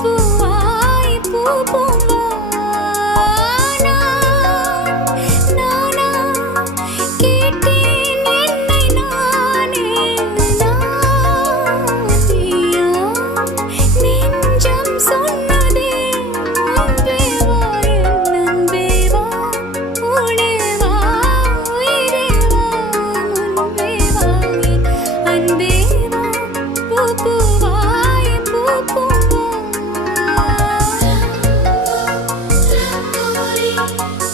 பூவாய் பூ பூ Bye.